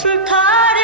শিখার